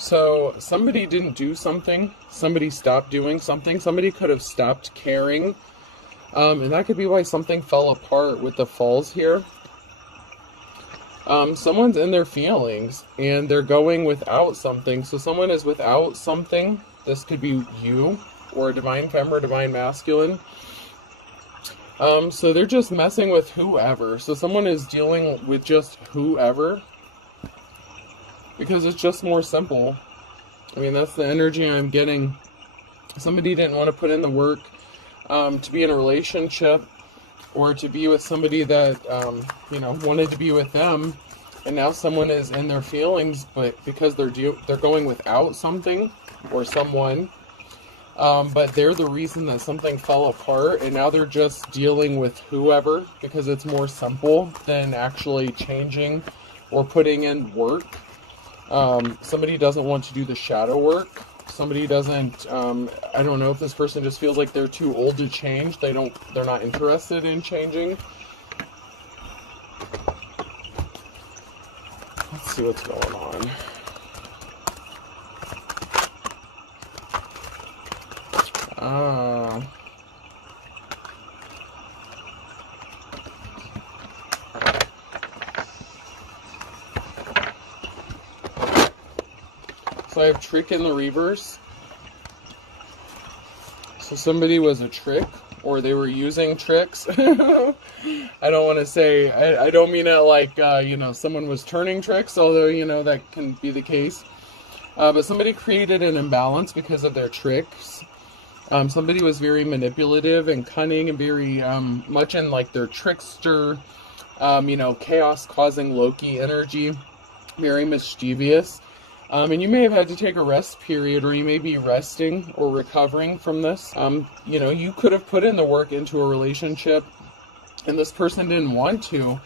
So somebody didn't do something, somebody stopped doing something, somebody could have stopped caring, and that could be why something fell apart with the falls here. Someone's in their feelings and they're going without something. So someone is without something. This could be you or a divine femme or divine masculine. So they're just messing with whoever. So someone is dealing with just whoever because it's just more simple. I mean, that's the energy I'm getting. Somebody didn't want to put in the work to be in a relationship or to be with somebody that, wanted to be with them. And now someone is in their feelings, but because they're going without something or someone, but they're the reason that something fell apart, and now they're just dealing with whoever because it's more simple than actually changing or putting in work. Somebody doesn't want to do the shadow work. Somebody doesn't, I don't know if this person just feels like they're too old to change. They're not interested in changing. Let's see what's going on. So I have trick in the reverse. So somebody was a trick, or they were using tricks. I don't want to say, I don't mean it like, someone was turning tricks, although, that can be the case. But somebody created an imbalance because of their tricks. Somebody was very manipulative and cunning and very much in like their trickster, chaos causing Loki energy, very mischievous. And you may have had to take a rest period, or you may be resting or recovering from this. You could have put in the work into a relationship and this person didn't want to.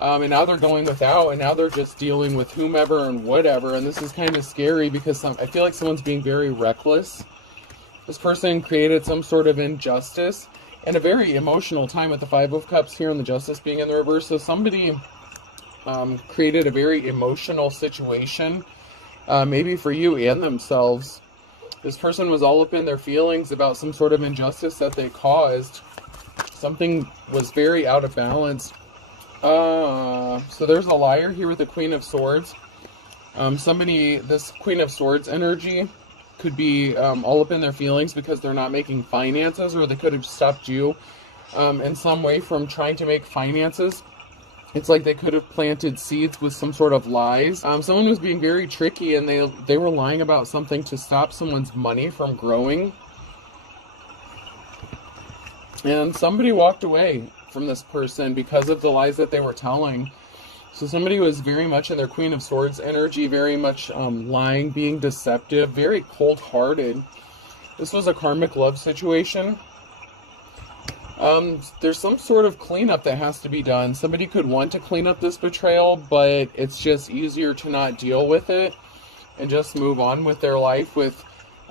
And now they're going without, and now they're just dealing with whomever and whatever. And this is kind of scary because I feel like someone's being very reckless. This person created some sort of injustice and a very emotional time with the Five of Cups here and the Justice being in the reverse. So somebody created a very emotional situation. Maybe for you and themselves. This person was all up in their feelings about some sort of injustice that they caused. Something was very out of balance. So there's a liar here with the Queen of Swords. This Queen of Swords energy could be all up in their feelings because they're not making finances, or they could have stopped you in some way from trying to make finances. It's like they could have planted seeds with some sort of lies. Someone was being very tricky, and they were lying about something to stop someone's money from growing. And somebody walked away from this person because of the lies that they were telling. So somebody was very much in their Queen of Swords energy, very much lying, being deceptive, very cold-hearted. This was a karmic love situation. There's some sort of cleanup that has to be done. Somebody could want to clean up this betrayal, but it's just easier to not deal with it and just move on with their life with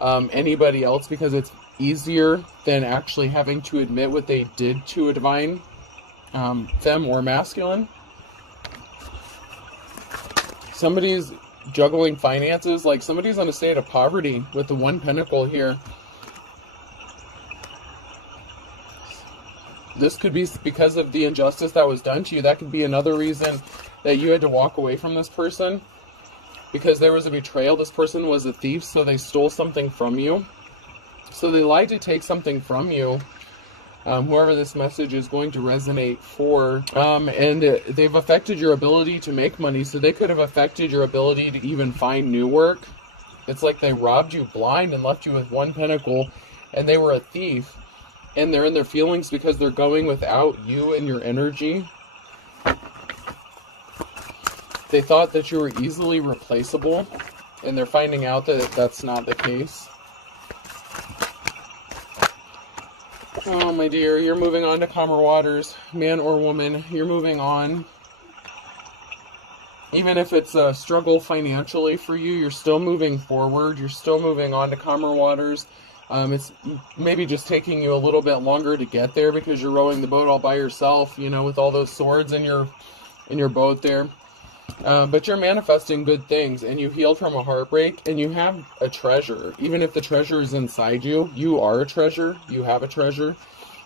anybody else, because it's easier than actually having to admit what they did to a divine femme or masculine. Somebody's juggling finances, like somebody's in a state of poverty with the One Pentacle here. This could be because of the injustice that was done to you. That could be another reason that you had to walk away from this person, because there was a betrayal. This person was a thief, so they stole something from you. So they lied to take something from you. Whoever this message is going to resonate for. And they've affected your ability to make money, so they could have affected your ability to even find new work. It's like they robbed you blind and left you with One Pentacle, and they were a thief. And they're in their feelings because they're going without you and your energy. They thought that you were easily replaceable, and they're finding out that that's not the case. Oh, my dear, you're moving on to calmer waters. Man or woman, you're moving on. Even if it's a struggle financially for you, you're still moving forward. You're still moving on to calmer waters. It's maybe just taking you a little bit longer to get there because you're rowing the boat all by yourself, with all those swords in your boat there. But you're manifesting good things, and you healed from a heartbreak, and you have a treasure. Even if the treasure is inside you, you are a treasure. You have a treasure,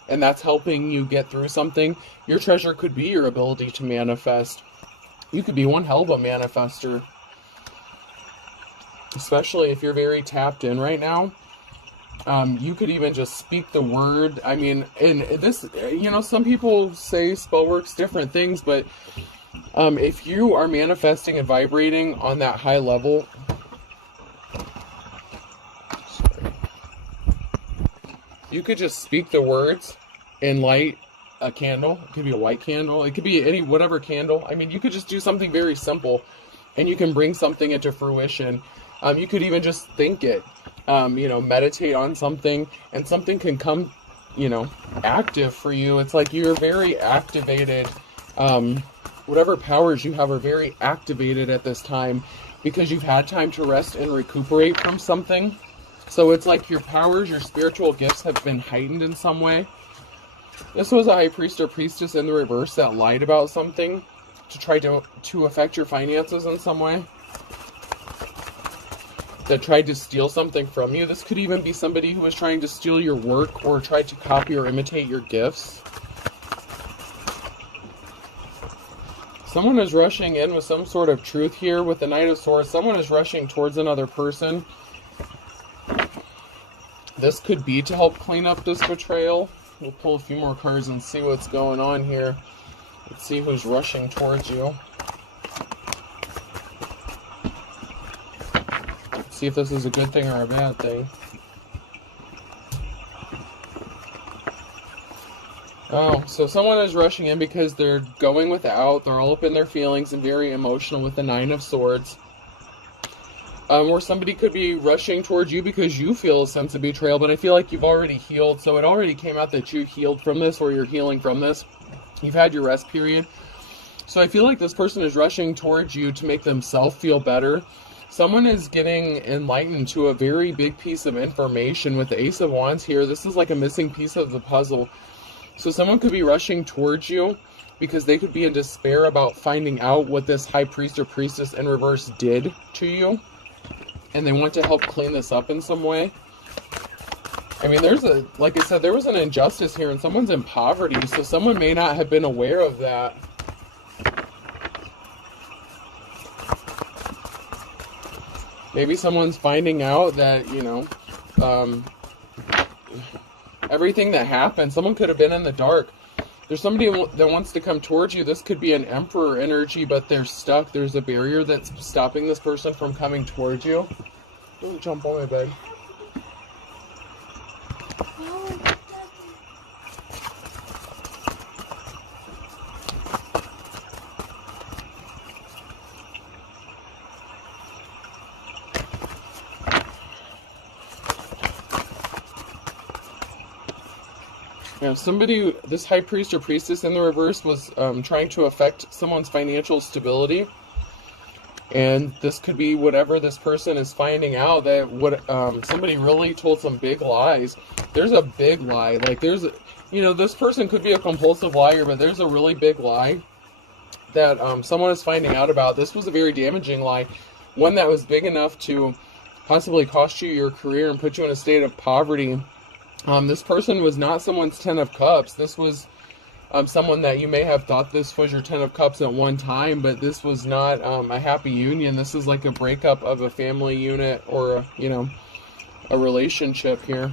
and that's helping you get through something. Your treasure could be your ability to manifest. You could be one hell of a manifester, especially if you're very tapped in right now. You could even just speak the word. I mean, and this, some people say spell works, different things, but if you are manifesting and vibrating on that high level, you could just speak the words and light a candle. It could be a white candle. It could be whatever candle. I mean, you could just do something very simple, and you can bring something into fruition. You could even just think it, meditate on something, and something can come, active for you. It's like you're very activated. Whatever powers you have are very activated at this time because you've had time to rest and recuperate from something. So it's like your powers, your spiritual gifts have been heightened in some way. This was a high priest or priestess in the reverse that lied about something to try to affect your finances in some way, that tried to steal something from you. This could even be somebody who was trying to steal your work or tried to copy or imitate your gifts. Someone is rushing in with some sort of truth here with the Knight of Swords. Someone is rushing towards another person. This could be to help clean up this betrayal. We'll pull a few more cards and see what's going on here. Let's see who's rushing towards you. Let's see if this is a good thing or a bad thing. Oh, so someone is rushing in because they're going without. They're all up in their feelings and very emotional with the Nine of Swords. Or somebody could be rushing towards you because you feel a sense of betrayal, but I feel like you've already healed. So it already came out that you healed from this, or you're healing from this. You've had your rest period. So I feel like this person is rushing towards you to make themselves feel better. Someone is getting enlightened to a very big piece of information with the Ace of Wands here. This is like a missing piece of the puzzle. So someone could be rushing towards you because they could be in despair about finding out what this high priest or priestess in reverse did to you. And they want to help clean this up in some way. I mean, like I said, there was an injustice here and someone's in poverty. So someone may not have been aware of that. Maybe someone's finding out that, everything that happened, someone could have been in the dark. There's somebody that wants to come towards you. This could be an emperor energy, but they're stuck. There's a barrier that's stopping this person from coming towards you. Don't jump on my bed. Yeah, this high priest or priestess in the reverse was trying to affect someone's financial stability. And this could be whatever this person is finding out, that somebody really told some big lies. There's a big lie. Like this person could be a compulsive liar, but there's a really big lie that someone is finding out about. This was a very damaging lie. One that was big enough to possibly cost you your career and put you in a state of poverty. This person was not someone's Ten of Cups. This was someone that you may have thought this was your Ten of Cups at one time, but this was not a happy union. This is like a breakup of a family unit or, a relationship here.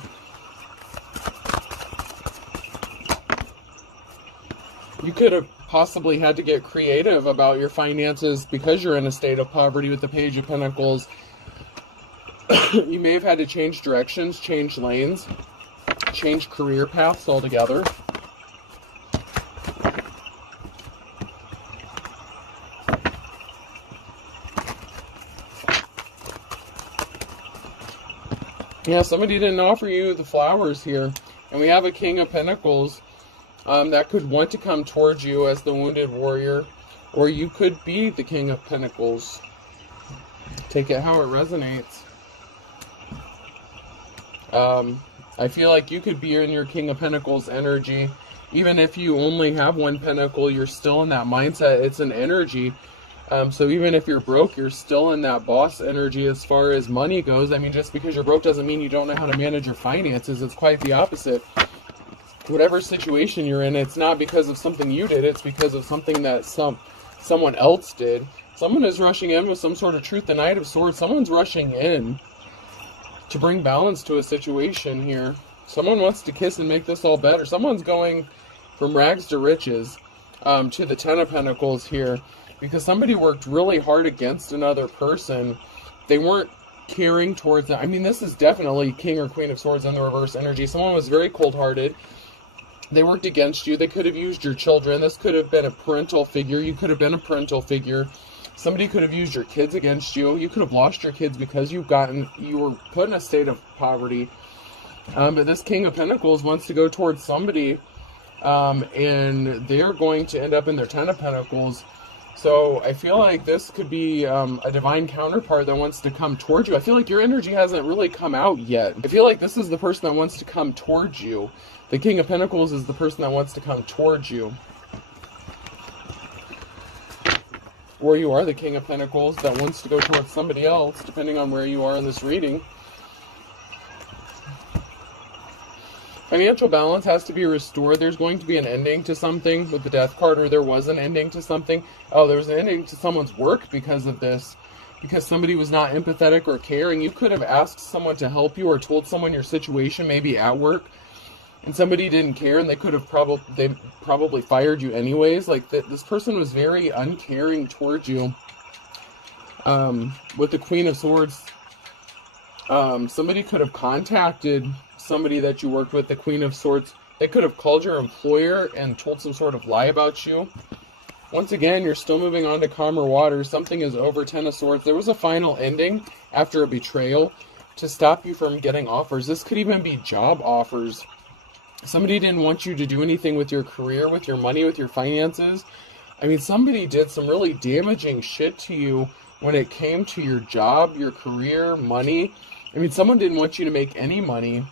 You could have possibly had to get creative about your finances because you're in a state of poverty with the Page of Pentacles. You may have had to change directions, change lanes, change career paths altogether. Yeah, somebody didn't offer you the flowers here. And we have a King of Pentacles that could want to come towards you as the wounded warrior. Or you could be the King of Pentacles. Take it how it resonates. I feel like you could be in your King of Pentacles energy. Even if you only have one pentacle, you're still in that mindset. It's an energy. So even if you're broke, you're still in that boss energy as far as money goes. I mean, just because you're broke doesn't mean you don't know how to manage your finances. It's quite the opposite. Whatever situation you're in, it's not because of something you did, it's because of something that someone else did. Someone is rushing in with some sort of truth. The Knight of Swords, someone's rushing in to bring balance to a situation here. Someone wants to kiss and make this all better. Someone's going from rags to riches, to the Ten of Pentacles here, because somebody worked really hard against another person. They weren't caring towards them. I mean, this is definitely King or Queen of Swords in the reverse energy. Someone was very cold-hearted. They worked against you. They could have used your children. This could have been a parental figure. You could have been a parental figure. Somebody could have used your kids against you. You could have lost your kids because you were put in a state of poverty. But this King of Pentacles wants to go towards somebody, and they're going to end up in their Ten of Pentacles. So I feel like this could be a divine counterpart that wants to come towards you. I feel like your energy hasn't really come out yet. I feel like this is the person that wants to come towards you. The King of Pentacles is the person that wants to come towards you. Or you are the King of Pentacles that wants to go towards somebody else, depending on where you are in this reading. Financial balance has to be restored. There's going to be an ending to something with the Death card, or there was an ending to something. Oh, there was an ending to someone's work because of this. Because somebody was not empathetic or caring. You could have asked someone to help you or told someone your situation, maybe at work, and somebody didn't care, and they could have probably fired you anyways. Like, this person was very uncaring towards you. With the Queen of Swords, somebody could have contacted somebody that you worked with, the Queen of Swords. They could have called your employer and told some sort of lie about you. Once again, you're still moving on to calmer waters. Something is over. Ten of Swords. There was a final ending after a betrayal to stop you from getting offers. This could even be job offers. Somebody didn't want you to do anything with your career, with your money, with your finances. I mean, somebody did some really damaging shit to you when it came to your job, your career, money. I mean, someone didn't want you to make any money.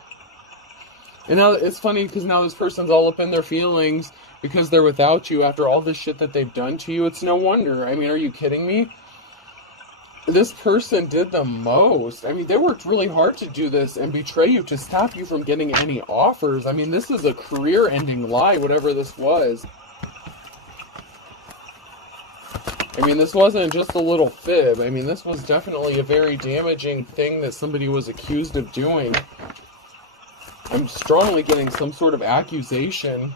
And now it's funny because now this person's all up in their feelings because they're without you after all this shit that they've done to you. It's no wonder. I mean, are you kidding me? This person did the most. I mean, they worked really hard to do this and betray you to stop you from getting any offers. I mean, this is a career-ending lie, whatever this was. I mean, this wasn't just a little fib. I mean, this was definitely a very damaging thing that somebody was accused of doing. I'm strongly getting some sort of accusation.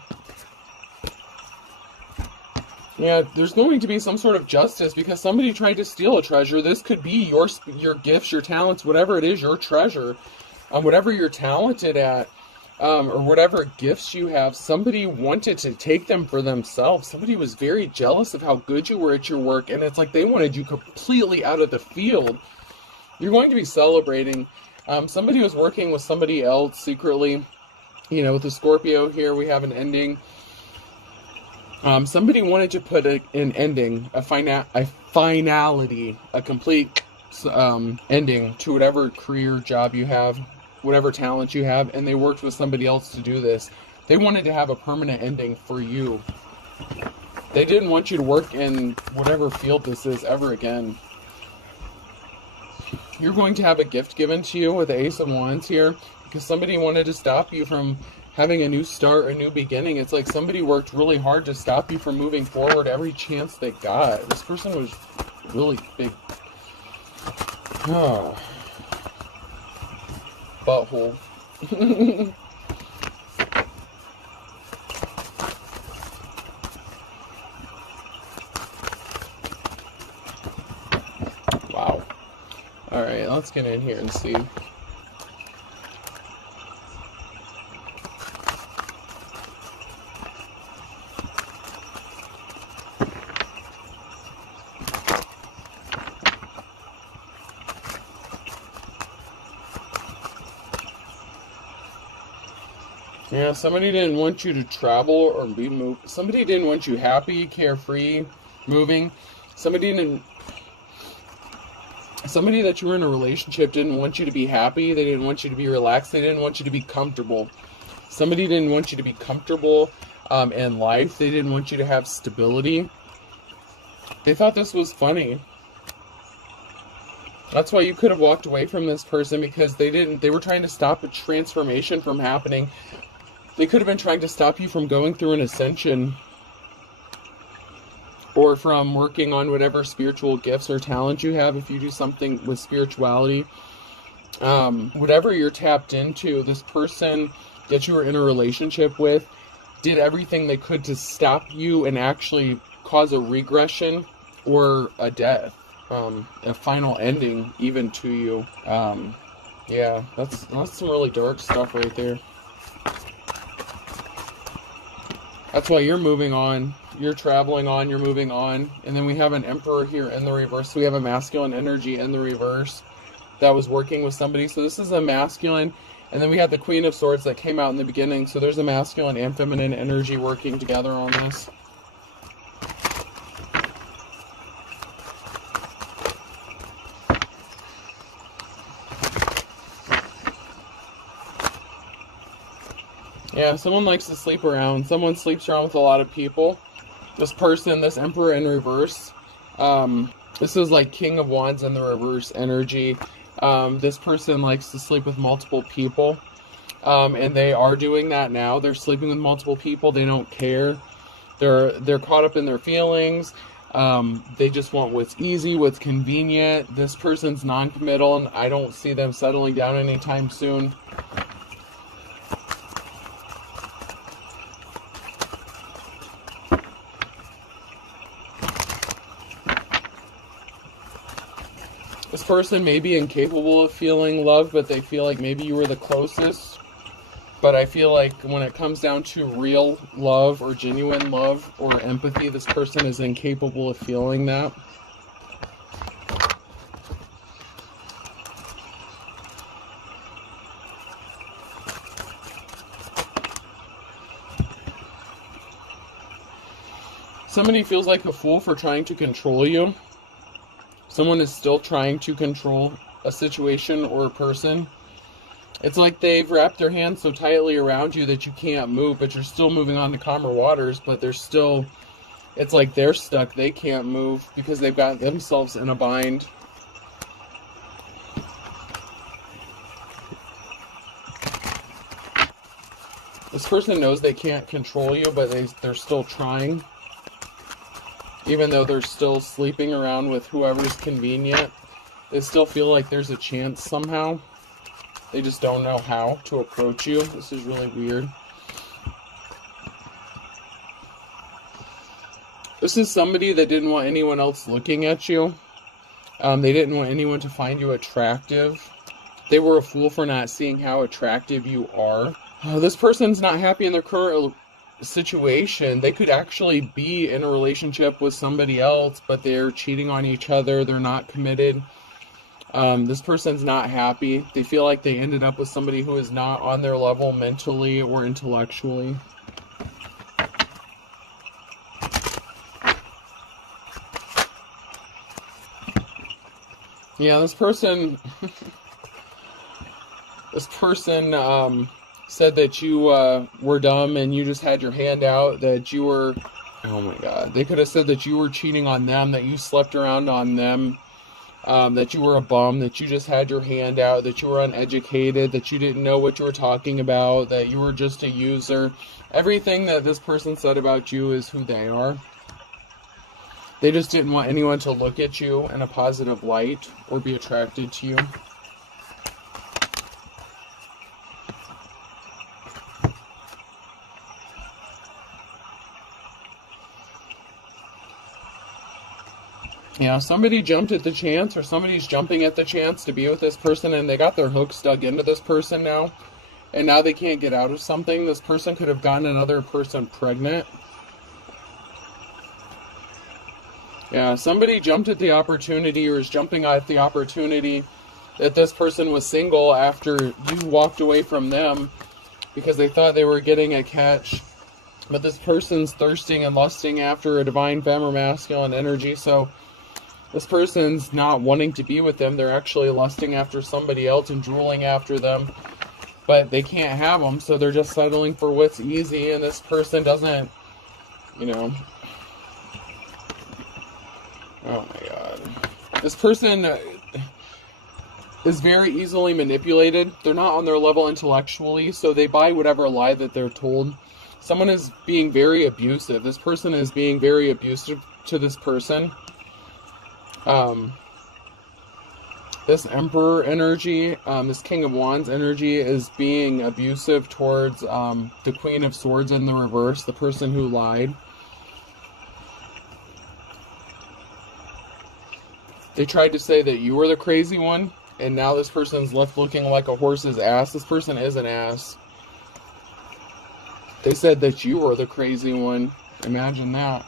Yeah, there's going to be some sort of justice because somebody tried to steal a treasure. This could be your gifts, your talents, whatever it is, your treasure. Whatever you're talented at, or whatever gifts you have, somebody wanted to take them for themselves. Somebody was very jealous of how good you were at your work, and it's like they wanted you completely out of the field. You're going to be celebrating. Somebody was working with somebody else secretly. You know, with the Scorpio here, we have an ending. Somebody wanted to put an ending, a finality, a complete ending to whatever career, job you have, whatever talent you have, and they worked with somebody else to do this. They wanted to have a permanent ending for you. They didn't want you to work in whatever field this is ever again. You're going to have a gift given to you with the Ace of Wands here because somebody wanted to stop you from having a new start, a new beginning. It's like somebody worked really hard to stop you from moving forward every chance they got. This person was really big. Oh. Butthole. Wow. Alright, let's get in here and see. Yeah, somebody didn't want you to travel or be moved. Somebody didn't want you happy, carefree, moving. Somebody that you were in a relationship didn't want you to be happy. They didn't want you to be relaxed. They didn't want you to be comfortable. Somebody didn't want you to be comfortable in life. They didn't want you to have stability. They thought this was funny. That's why you could have walked away from this person, because they were trying to stop a transformation from happening. They could have been trying to stop you from going through an ascension, or from working on whatever spiritual gifts or talents you have. If you do something with spirituality, whatever you're tapped into, this person that you were in a relationship with did everything they could to stop you and actually cause a regression or a death, a final ending even to you. Yeah, that's some really dark stuff right there. That's why you're moving on. You're traveling on, you're moving on. And then we have an Emperor here in the reverse. So we have a masculine energy in the reverse that was working with somebody. So this is a masculine. And then we have the Queen of Swords that came out in the beginning. So there's a masculine and feminine energy working together on this. Yeah, someone likes to sleep around. Someone sleeps around with a lot of people. This person, this Emperor in reverse, this is like King of Wands in the reverse energy. This person likes to sleep with multiple people, and they are doing that now. They're sleeping with multiple people. They don't care. They're caught up in their feelings. They just want what's easy, what's convenient. This person's non-committal, and I don't see them settling down anytime soon. This person may be incapable of feeling love, but they feel like maybe you were the closest. But I feel like when it comes down to real love or genuine love or empathy, this person is incapable of feeling that. Somebody feels like a fool for trying to control you. Someone is still trying to control a situation or a person. It's like they've wrapped their hands so tightly around you that you can't move, but you're still moving on to calmer waters, but they're still, it's like they're stuck. They can't move because they've got themselves in a bind. This person knows they can't control you, but they're still trying. Even though they're still sleeping around with whoever's convenient, they still feel like there's a chance somehow. They just don't know how to approach you. This is really weird. This is somebody that didn't want anyone else looking at you. They didn't want anyone to find you attractive. They were a fool for not seeing how attractive you are. This person's not happy in their current situation. They could actually be in a relationship with somebody else, but they're cheating on each other. They're not committed. This person's not happy. They feel like they ended up with somebody who is not on their level mentally or intellectually. Yeah, this person said that you were dumb and you just had your hand out, that you were, oh my god, they could have said that you were cheating on them, that you slept around on them, that you were a bum, that you just had your hand out, that you were uneducated, that you didn't know what you were talking about, that you were just a user. Everything that this person said about you is who they are. They just didn't want anyone to look at you in a positive light or be attracted to you. Yeah, somebody jumped at the chance, or somebody's jumping at the chance to be with this person, and they got their hooks dug into this person now, and now they can't get out of something. This person could have gotten another person pregnant. Yeah, somebody jumped at the opportunity, or is jumping at the opportunity that this person was single after you walked away from them because they thought they were getting a catch. But this person's thirsting and lusting after a divine femme or masculine energy, so this person's not wanting to be with them. They're actually lusting after somebody else and drooling after them. But they can't have them, so they're just settling for what's easy. And this person doesn't, Oh my god. This person is very easily manipulated. They're not on their level intellectually, so they buy whatever lie that they're told. Someone is being very abusive. This person is being very abusive to this person. This Emperor energy, this King of Wands energy is being abusive towards the Queen of Swords in the reverse, the person who lied. They tried to say that you were the crazy one, and now this person's left looking like a horse's ass. This person is an ass. They said that you were the crazy one. Imagine that.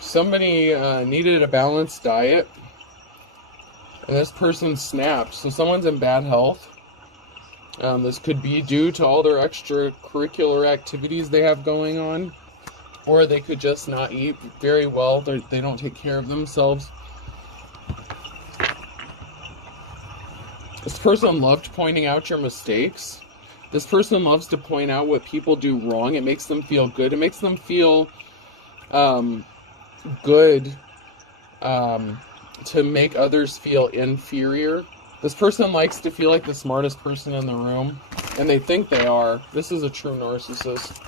Somebody needed a balanced diet, and this person snapped. So someone's in bad health. This could be due to all their extracurricular activities they have going on, or they could just not eat very well. They don't take care of themselves. This person loved pointing out your mistakes. This person loves to point out what people do wrong. It makes them feel good. It makes them feel good to make others feel inferior. This person likes to feel like the smartest person in the room, and they think they are. This is a true narcissist.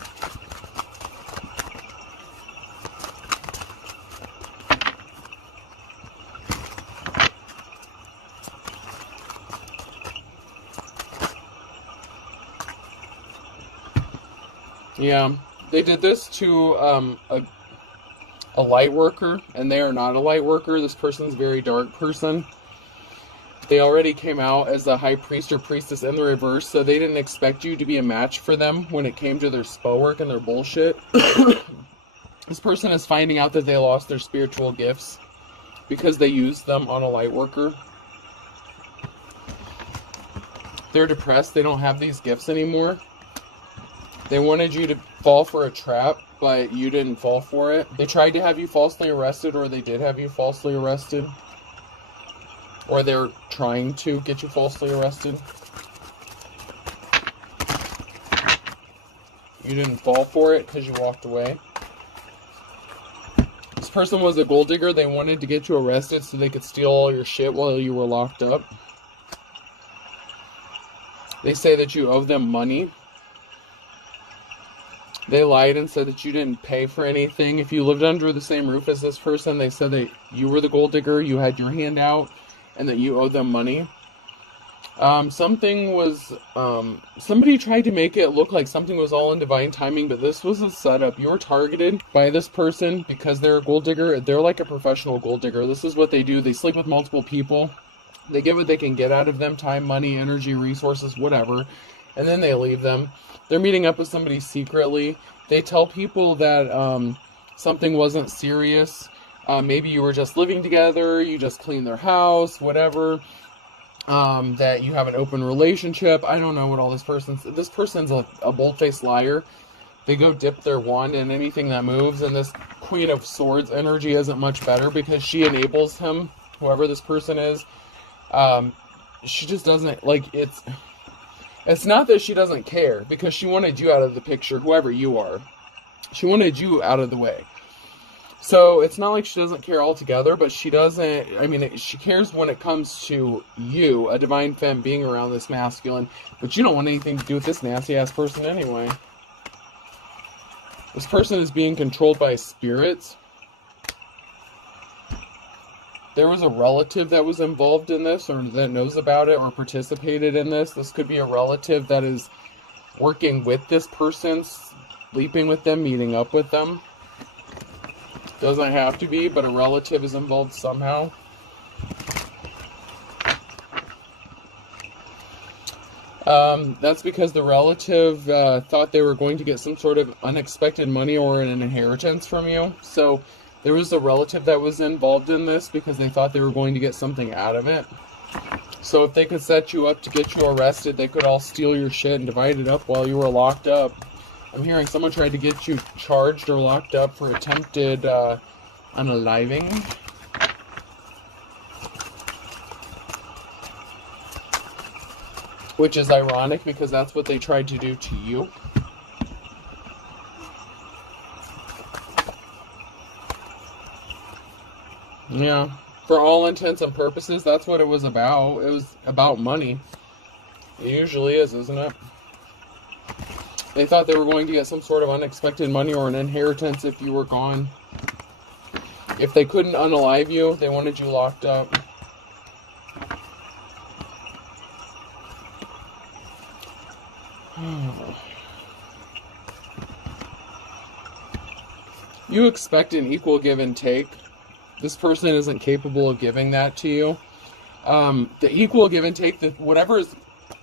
Yeah, they did this to a light worker, and they are not a light worker. This person's a very dark person. They already came out as a high priest or priestess in the reverse, so they didn't expect you to be a match for them when it came to their spell work and their bullshit. This person is finding out that they lost their spiritual gifts because they used them on a light worker. They're depressed. They don't have these gifts anymore. They wanted you to fall for a trap, but you didn't fall for it. They tried to have you falsely arrested, or they did have you falsely arrested. Or they're trying to get you falsely arrested. You didn't fall for it because you walked away. This person was a gold digger. They wanted to get you arrested so they could steal all your shit while you were locked up. They say that you owe them money. They lied and said that you didn't pay for anything. If you lived under the same roof as this person, they said that you were the gold digger, you had your hand out, and that you owed them money. Somebody tried to make it look like something was all in divine timing, but this was a setup. You were targeted by this person because they're a gold digger. They're like a professional gold digger. This is what they do. They sleep with multiple people. They get what they can get out of them: time, money, energy, resources, whatever. And then they leave them. They're meeting up with somebody secretly. They tell people that something wasn't serious. Maybe you were just living together, you just cleaned their house, whatever. That you have an open relationship. I don't know what all this person's a bold-faced liar. They go dip their wand in anything that moves, and this Queen of Swords energy isn't much better because she enables him, whoever this person is. She just doesn't, like, it's not that she doesn't care, because she wanted you out of the picture, whoever you are. She wanted you out of the way. So it's not like she doesn't care altogether, but she doesn't, she cares when it comes to you, a divine femme, being around this masculine, but you don't want anything to do with this nasty-ass person anyway. This person is being controlled by spirits. There was a relative that was involved in this, or that knows about it, or participated in this. This could be a relative that is working with this person, sleeping with them, meeting up with them. Doesn't have to be, but a relative is involved somehow. That's because the relative thought they were going to get some sort of unexpected money or an inheritance from you. So there was a relative that was involved in this because they thought they were going to get something out of it. So if they could set you up to get you arrested, they could all steal your shit and divide it up while you were locked up. I'm hearing someone tried to get you charged or locked up for attempted unaliving. which is ironic because that's what they tried to do to you. Yeah, for all intents and purposes, that's what it was about. It was about money. It usually is, isn't it? They thought they were going to get some sort of unexpected money or an inheritance if you were gone. If they couldn't unalive you, they wanted you locked up. You expect an equal give and take. This person isn't capable of giving that to you. The equal give and take, whatever is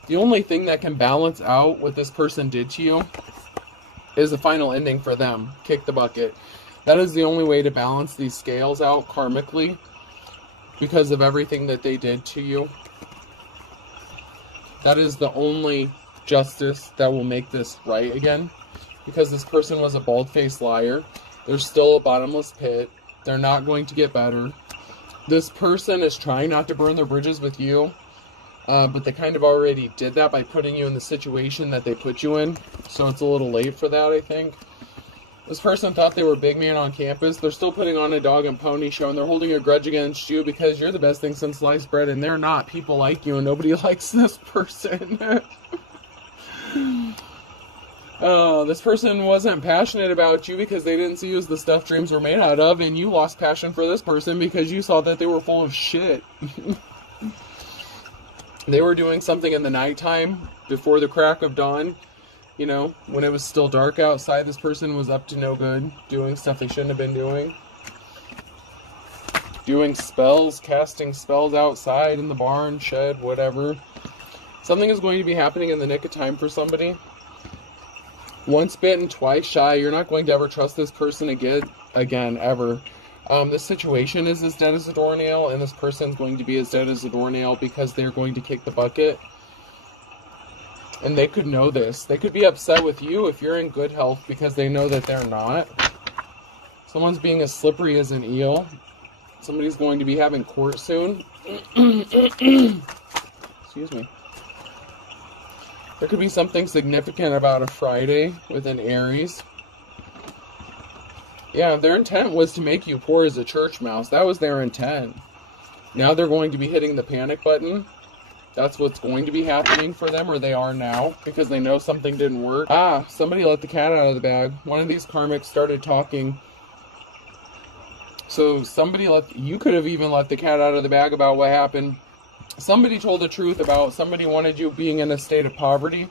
the only thing that can balance out what this person did to you is the final ending for them. Kick the bucket. That is the only way to balance these scales out karmically because of everything that they did to you. That is the only justice that will make this right again, because this person was a bald-faced liar. There's still a bottomless pit. They're not going to get better. This person is trying not to burn their bridges with you, but they kind of already did that by putting you in the situation that they put you in, so it's a little late for that, I think. This person thought they were big man on campus. They're still putting on a dog and pony show, and they're holding a grudge against you because you're the best thing since sliced bread, and they're not. People like you, and nobody likes this person. Oh, this person wasn't passionate about you because they didn't see you as the stuff dreams were made out of, and you lost passion for this person because you saw that they were full of shit. They were doing something in the nighttime before the crack of dawn. You know, when it was still dark outside, this person was up to no good, doing stuff they shouldn't have been doing. Doing spells, casting spells outside in the barn, shed, whatever. Something is going to be happening in the nick of time for somebody. Once bitten, twice shy. You're not going to ever trust this person again, ever. This situation is as dead as a doornail, and this person's going to be as dead as a doornail because they're going to kick the bucket. And they could know this. They could be upset with you if you're in good health because they know that they're not. Someone's being as slippery as an eel. Somebody's going to be having court soon. Excuse me. There could be something significant about a Friday with an Aries. Yeah, their intent was to make you poor as a church mouse. That was their intent. Now they're going to be hitting the panic button. That's what's going to be happening for them, or they are now, because they know something didn't work. Ah, somebody let the cat out of the bag. One of these karmics started talking. So you could have even let the cat out of the bag about what happened. Somebody told the truth about somebody wanted you being in a state of poverty.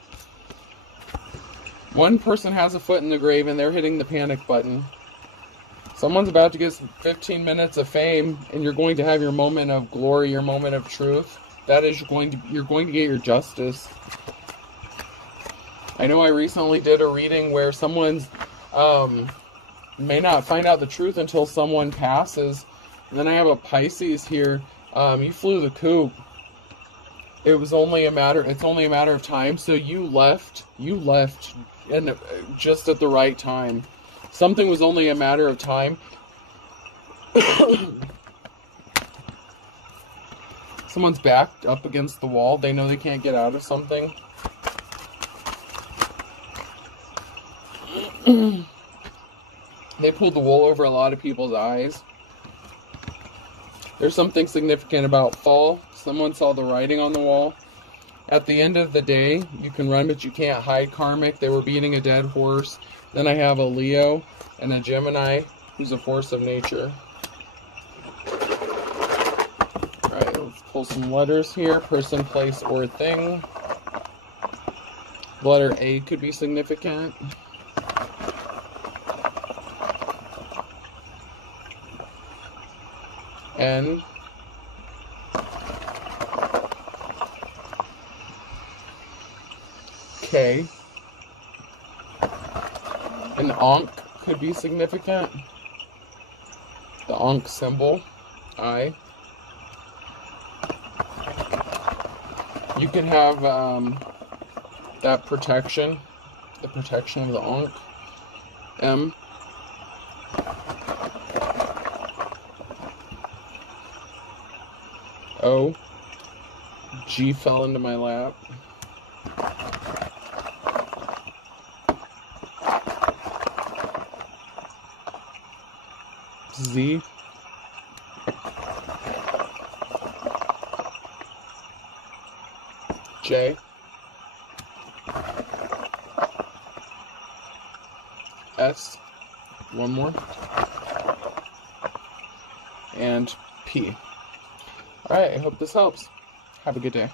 One person has a foot in the grave and they're hitting the panic button. Someone's about to get 15 minutes of fame, and you're going to have your moment of glory, your moment of truth. That is, you're going to get your justice. I know I recently did a reading where someone's may not find out the truth until someone passes. And then I have a Pisces here. You flew the coop. It's only a matter of time. So you left and just at the right time. Something was only a matter of time. Someone's backed up against the wall. They know they can't get out of something. They pulled the wool over a lot of people's eyes. There's something significant about fall. Someone saw the writing on the wall. At the end of the day, you can run, but you can't hide, karmic. They were beating a dead horse. Then I have a Leo and a Gemini, who's a force of nature. Alright, let's pull some letters here. Person, place, or thing. The letter A could be significant. N. K. An Ankh could be significant. The Ankh symbol. I. You can have that protection. The protection of the Ankh. M. O. G fell into my lap. Z, J, S, one more, and P. Alright, I hope this helps. Have a good day.